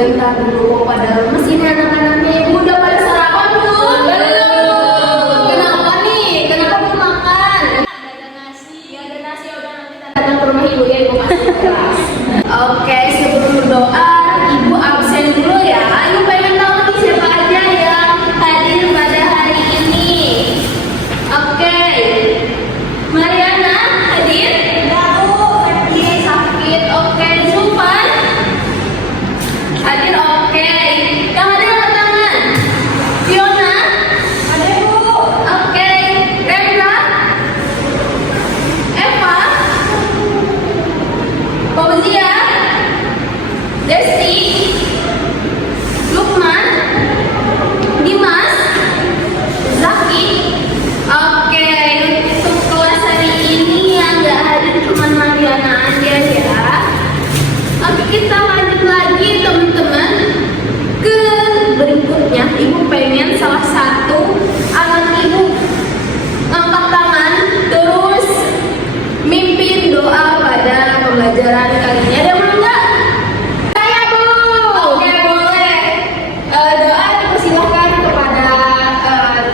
Bentar dulu, pada lemes ini anak-anaknya. Ibu udah pada sarapan belum? Belum. Kenapa nih? Kenapa belum makan? Ada nasi. Ya ada nasi, udah nanti datang ke rumah ibu ya, ibu kasih kelas. Oke, sebelum berdoa, ibu absen dulu ya. Ibu pengen tahu nih siapa aja yang hadir pada hari ini. Oke, Mariana hadir? Enggak bu, hadir sakit. Oke, Zulfan hadir. Oke, yang hadir angkat tangan. Fiona hadir bu. Oke, Rendra, Eva, Fauzia, Desti, Lukman, Dimas, Zaki. Oke, untuk kelas hari ini yang nggak hadir cuma Mariana aja ya. Oke, kita lanjut lagi teman-teman ke berikutnya. Ibu pengen salah satu anak ibu angkat tangan terus mimpin doa pada pembelajaran kali ini. Ada mau nggak? Saya bu. Oke boleh. Doa dipersilahkan kepada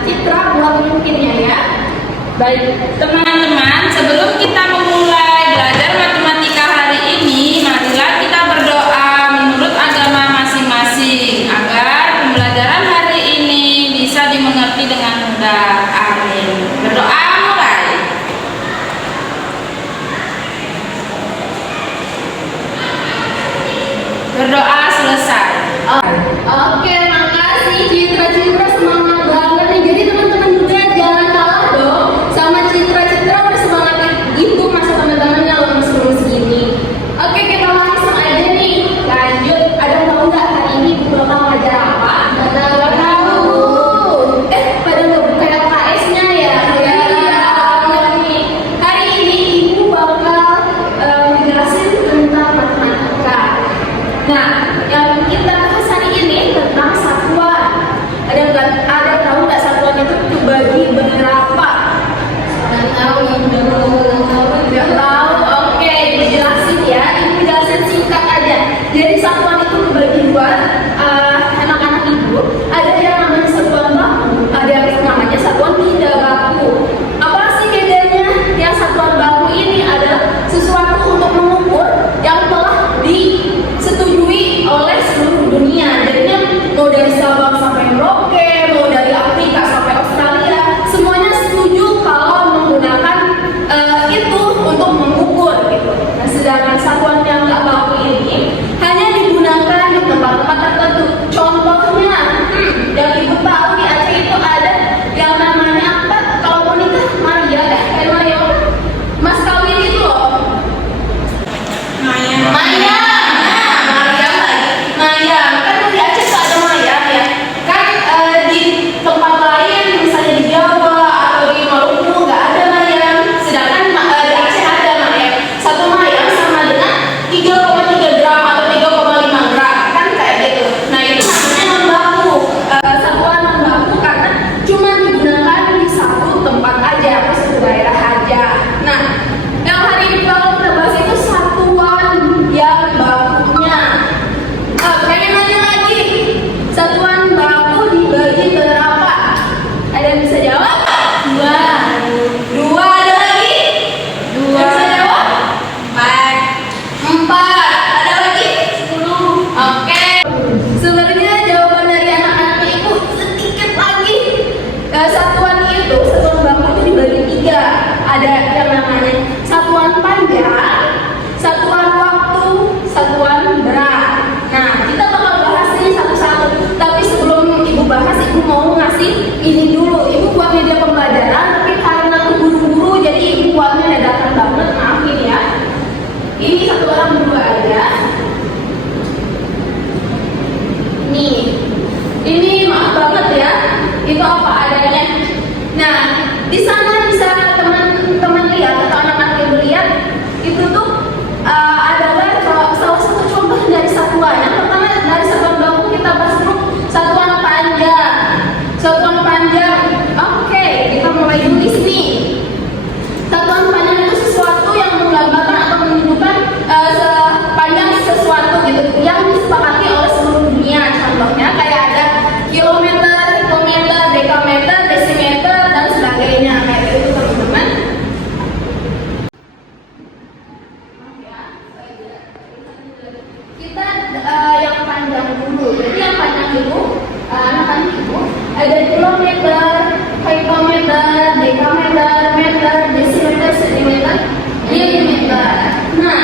Citra buat memimpinnya ya. Baik, teman-teman, sebelum kita memulai belajar matematika hari ini, marilah kita berdoa menurut agama masing-masing agar pembelajaran hari ini bisa dimengerti dengan mudah. Amin. Berdoa mulai. Berdoa selesai. Oke, makasih Citra semangat banget nih. Jadi teman-teman juga jangan kalah dong sama Citra bersemangat itu masa teman-temannya lemes-lemes gini. Oke, kita langsung aja nih. Lanjut. Ada yang tahu nggak hari ini ibu bakal ngajar apa? Nggak tahu. Pada nggak buka LKS-nya ya? Iya. Nih. Hari ini ibu bakal ngejelasin tentang matematika. Nah, yang kita bahas hari ini tentang satuan. Ada tahu nggak satuan itu dibagi berapa? Nggak tahu. Nggak tahu. Oke, dijelasin ya. Ibu jelasin singkat aja. Jadi satuan itu dibagi dua. Anak-anak ibu ada yang namanya satuan baku, ada yang namanya satuan tidak baku. Apa sih bedanya? Yang satuan baku ini adalah sesuatu untuk mengukur yang telah disetujui oleh seluruh dunia. Jadinya mau dari Sabang sampai Merauke, mau dari Afrika sampai Australia, semuanya setuju kalau menggunakan itu untuk mengukur gitu. Nah, sedangkan satuan yang nggak baku ini hanya digunakan Jadi yang panjang itu, anak-anak itu ada kilometer, hektometer, dekameter, meter, desimeter, sentimeter, milimeter. Nah,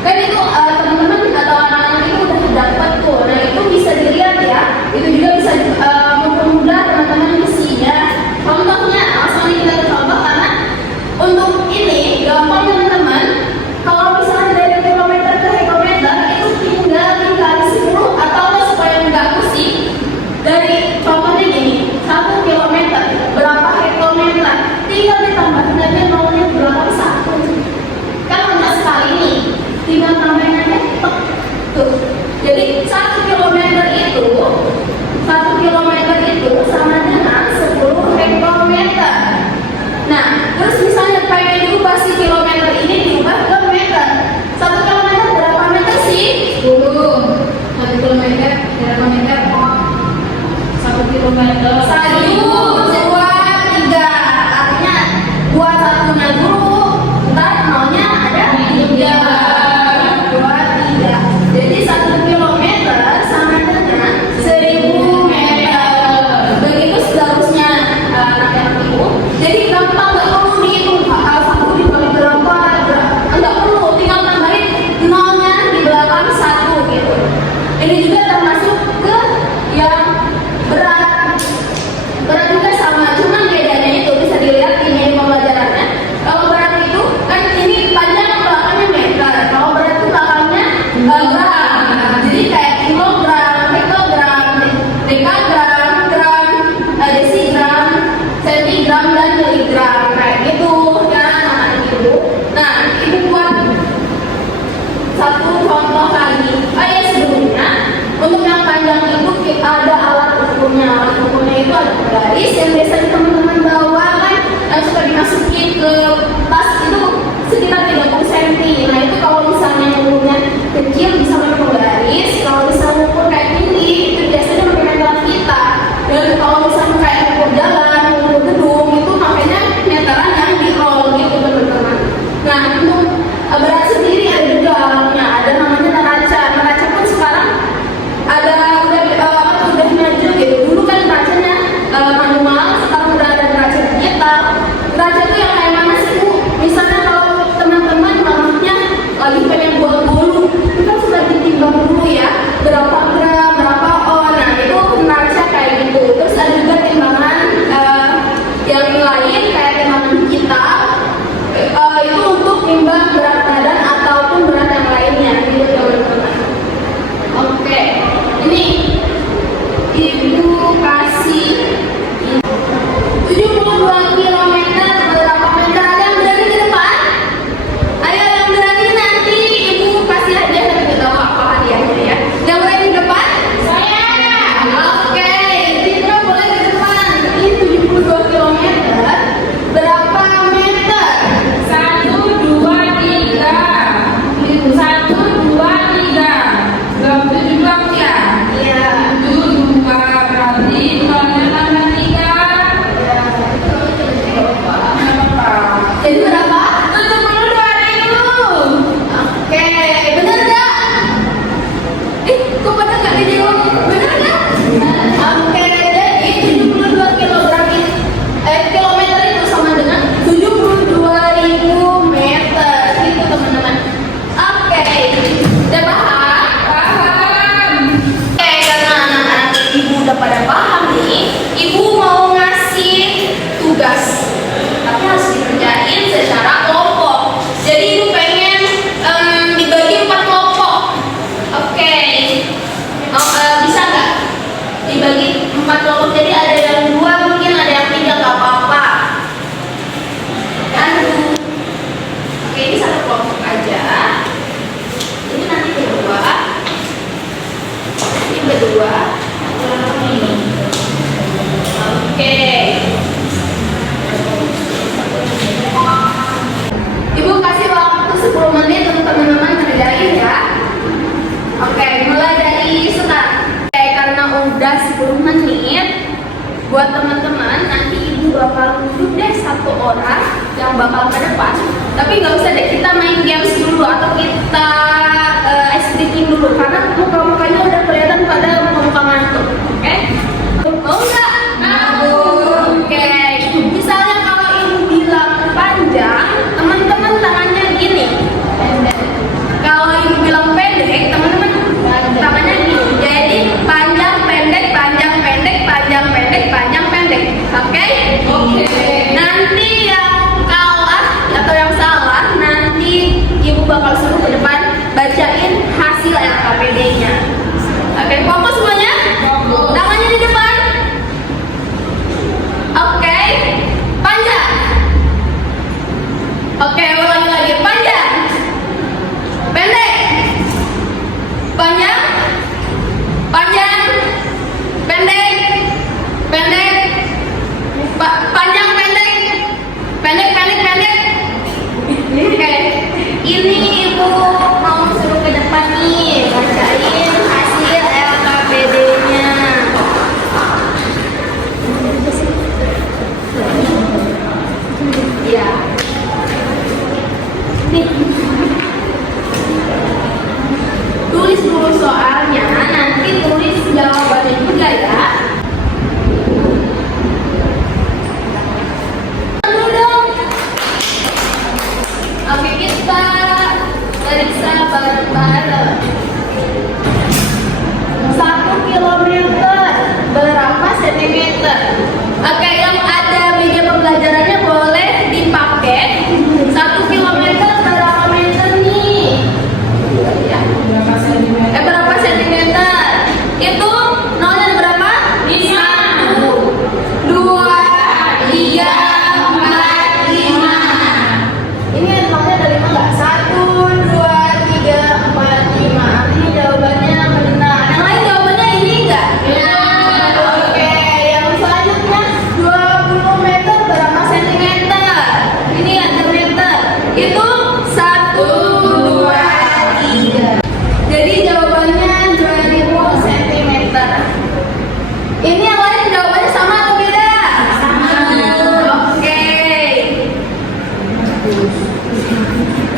kan itu teman-teman atau anak-anak itu udah dapat tuh. Nah itu bisa dilihat ya. Itu juga bisa mempermudah teman-teman misinya. Contohnya, langsung kita coba karena untuk ini gampang teman-teman. Kalau misalnya dari kilometer ke hektometer itu tinggal dikali 10 atau supaya nggak pusing. Dari contohnya gini, 1 kilometer berapa hektometer? Tinggal ditambahin aja nolnya berapa 1. Kan mudah sekali nih. Tinggal tambahin aja tuh. Jadi 1 kilometer itu sama dengan 10 hektometer. Nah, terus misalnya pengen diubah si kilometer ini diubah ke meter. 1 kilometer berapa meter sih? 10. 1 kilometer berapa meter? 1 kilometer. 1, 2, 3. Artinya buat satunya dulu. Ntar nolnya ada 3. 2, 3. Jadi 1 kilometer sama dengan 1000 meter. Begitu seterusnya anak-anak ibu. Jadi gampang, nggak perlu dihitung 1 dibagi berapa, nggak perlu, tinggal tambahin nolnya di belakang 1 gitu. Ini juga termasuk ke yang berat juga sama, cuman bedanya itu bisa dilihat di media pembelajarannya. Kalau berat itu kan ini panjang belakangnya meter, kalau berat itu belakangnya gram. Jadi kayak kilogram, hektogram, dekagram, gram, desigram, sentigram, dan miligram kayak gitu ya anak-anak ibu. Nah itu buat satu contoh lagi. Ya sebelumnya untuk yang panjang itu ada alat ukurnya. Alat ukurnya itu ada garis yang biasanya teman-teman bawa kan, yang suka dimasukin ke tas itu sekitar 30 cm. Nah itu kalau misalnya ukurnya kecil bisa pakai garis. Kalau misalnya ukur kayak gini itu biasanya pakai meter kita. Dan kalau misalnya kayak ukur jalan, ukur gedung itu makanya meteran yang di roll gitu teman-teman. Nah untuk berat sendiri ada juga alatnya, ada namanya neraca. Neraca pun sekarang ada udah maju gitu. Dulu kan neracanya manual, sekarang udah ada neraca digital. Neraca itu yang kayak mana sih Bu? Misalnya kalau teman-teman mamahnya lagi pengen buat bolu, itu kan sudah ditimbang dulu ya, berapa gram, berapa on. Nah itu neraca kayak gitu. Terus ada juga timbangan yang lain kayak timbangan digital. Itu untuk timbang berat badan ataupun berat yang lainnya gitu teman-teman. Oke, ini ibu kasih 72 km berapa meter. Ada yang berani ke depan? Ayo yang berani nanti ibu kasih hadiah, tapi kita tahu apa hadiahnya ya. Yang berani ke depan? Saya. Oke, Citra boleh ke depan. Ini 72 km berapa meter? 1, 2, 3. 1, 2, 3. 72 ya? Iya. 72 berarti nolnya tambah 3. Jadi berapa? 72.000. Oke, bener nggak? Kok pada nggak dijawab? Bener nggak? Oke, jadi 72 kilometer itu sama dengan 72.000 meter gitu teman-teman. Oke, udah paham? Paham. Oke, karena anak-anak ibu udah pada paham nih, ibu mau ngasih tugas, tapi harus dikerjain secara kelompok. Jadi ibu pengen dibagi 4 kelompok. Oke, bisa nggak dibagi 4 kelompok? Jadi ada yang 2, mungkin ada yang 3, nggak apa-apa. Dan oke, ini 1 kelompok aja. Ini nanti berdua. Ini berdua. Oke. Ibu kasih waktu 10 menit untuk teman-teman ngerjain ya. Oke, mulai dari start. Oke, karena udah 10 menit, buat teman-teman nanti ibu bakal tunjuk deh 1 orang yang bakal ke depan. Tapi nggak usah deh, kita main games dulu atau kita ice breaking dulu karena muka-mukanya udah kelihatan pada soalnya nanti tulis jawabannya juga ya. Dulu dong. Oke, kita periksa bareng-bareng. 1 kilometer berapa sentimeter? Oke, yang ada meja pembelajarannya boleh dipakai. 1 kilometer berapa meter nih? Berapa sentimeter? Itu nolnya ada berapa? 1, 2, 3, 4, 5. Ini nolnya ada 5 nggak? 1, 2, 3, 4, 5. Ini jawabannya benar. Yang lain jawabannya ini enggak? Oke, yang selanjutnya 20 meter berapa sentimeter? Ini ada meter. Itu 1, 2, 3. Jadi jawabannya 2000 cm. Ini yang lain jawabannya sama atau beda? Sama. Oke.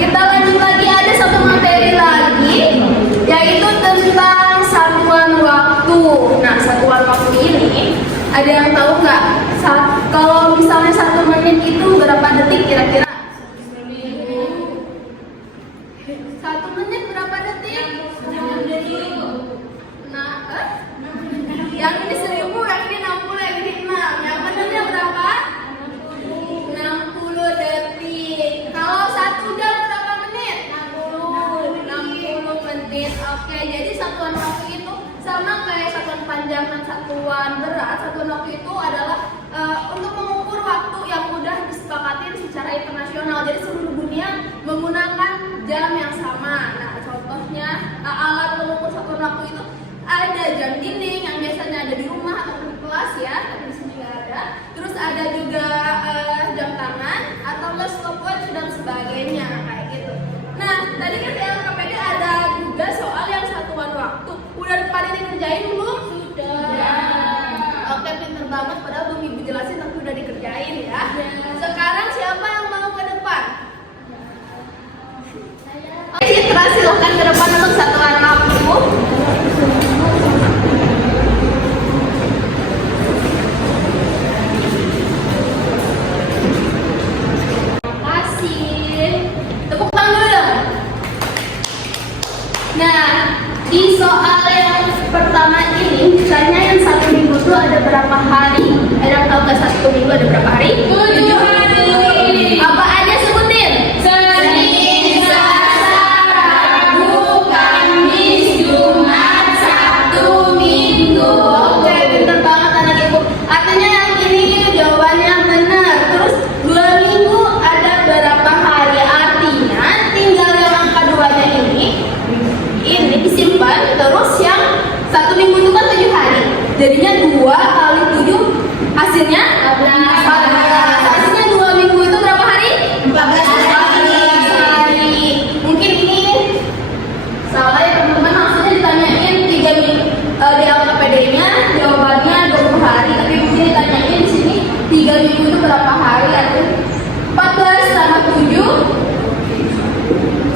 Kita lanjut lagi, ada satu materi lagi, yaitu tentang satuan waktu. Nah, satuan waktu ini ada yang tahu nggak? Kalau misalnya 1 menit itu berapa detik kira-kira? 1 menit berapa detik? Nah, yang ini 1000, yang ini 60, yang ini 6. Yang benernya berapa? 60 detik. Kalau 1 jam berapa menit? 60 menit. Oke, jadi satuan waktu itu sama kayak satuan panjang dan satuan berat. Satuan waktu itu adalah untuk mengukur waktu yang mudah disepakati secara internasional. Jadi seluruh dunia menggunakan jam yang sama. Nah, contohnya alat pengukur satuan waktu itu ada jam dinding yang biasanya ada di rumah atau di kelas ya, tapi di sini nggak ada. Terus ada juga jam tangan atau stopwatch dan sebagainya kayak gitu. Nah, tadi kan di LKPD ada juga soal yang satuan waktu. Udah pada dikerjain belum? Sudah. Oke, pinter banget. Padahal belum ibu jelasin tapi udah dikerjain ya. Sekarang siapa yang mau ke depan? Oke, Citra silahkan ke depan untuk satuan waktu. Terima kasih. Tepuk tangan dulu dong. Nah, di soal yang pertama ini ditanya yang 1 minggu itu ada berapa hari? Ada yang tahu nggak 1 minggu ada berapa hari? 7 hari. Apa aja sebutin? Senin, Selasa, Rabu, Kamis, Jumat, Sabtu, Minggu. Oke, pinter banget anak ibu. Artinya yang ini jawabannya benar. Terus 2 minggu ada berapa hari? Artinya tinggal yang angka 2-nya ini disimpan. Terus yang 1 minggu itu kan 7 hari. Jadinya 2 kali 7 hasilnya 14. Hasilnya 2 minggu itu berapa hari? 14 hari. Mungkin ini salah ya teman-teman, maksudnya ditanyain 3 minggu di LKPD-nya jawabannya 20 hari, tapi mungkin ditanyain di sini 3 minggu itu berapa hari? Artinya 14 tambah 7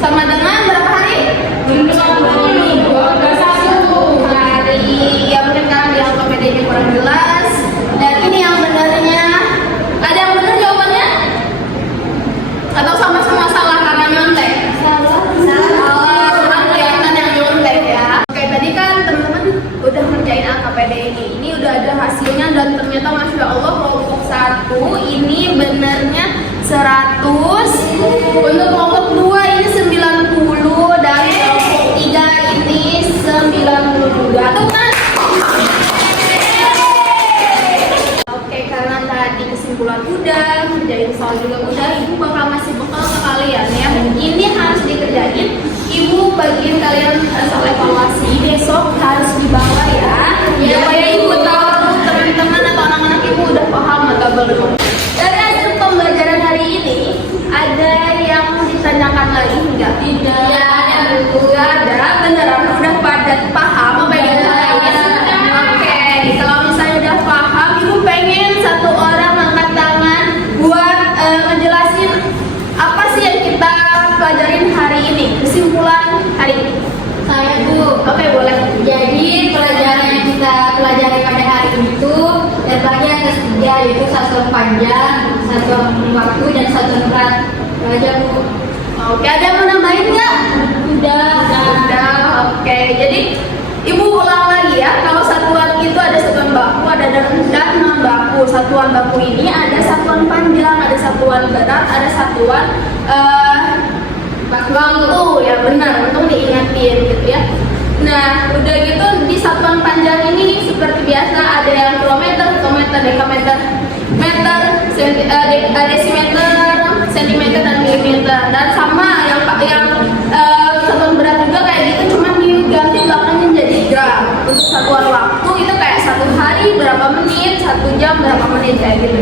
sama dengan berapa hari? 21 hari. Ya mungkin karena di LKPD-nya kurang jelas. Dan ini yang benarnya. Ada yang benar jawabannya? Atau sama-sama salah karena nyontek? Salah. Memang kelihatan yang nyontek ya. Oke, tadi kan teman-teman udah ngerjain LKPD ini. Ini udah ada hasilnya dan ternyata Masya Allah kelompok 1 ini benarnya 100. Untuk kelompok 2 ini 90 dan kelompok 3 ini 92. Tuh kan? Oke, karena tadi kesimpulan udah, kerjain soal juga udah, ibu bakal ngasih bekal ke kalian ya. Ini harus dikerjain. Ibu bagian kalian soal evaluasi besok harus dibawa ya. Supaya ibu tahu teman-teman atau anak-anak ibu udah paham atau belum. Dari hasil pembelajaran hari ini ada yang ditanyakan lagi enggak? Tidak. Ya, enggak ada. Beneran udah pada paham apa yang ditanyain? Oke, kalau misalnya udah paham, ibu pengen 1 orang angkat tangan buat ngejelasin panjang, satuan waktu, dan satuan berat. Itu aja Bu. Oke, ada yang mau nambahin nggak? Udah. Oke, jadi Ibu ulang lagi ya. Kalau satuan itu ada satuan baku, ada dan non baku. Satuan baku ini ada satuan panjang, ada satuan berat, ada satuan waktu. Ya benar, untuk diingatin gitu ya. Nah, udah gitu di satuan panjang ini seperti biasa ada yang kilometer, dekameter, meter, desimeter, sentimeter, dan milimeter. Dan sama yang satuan berat juga kayak gitu, cuma diganti belakangnya jadi gram. Untuk satuan waktu itu kayak 1 hari berapa menit, 1 jam berapa menit kayak gitu.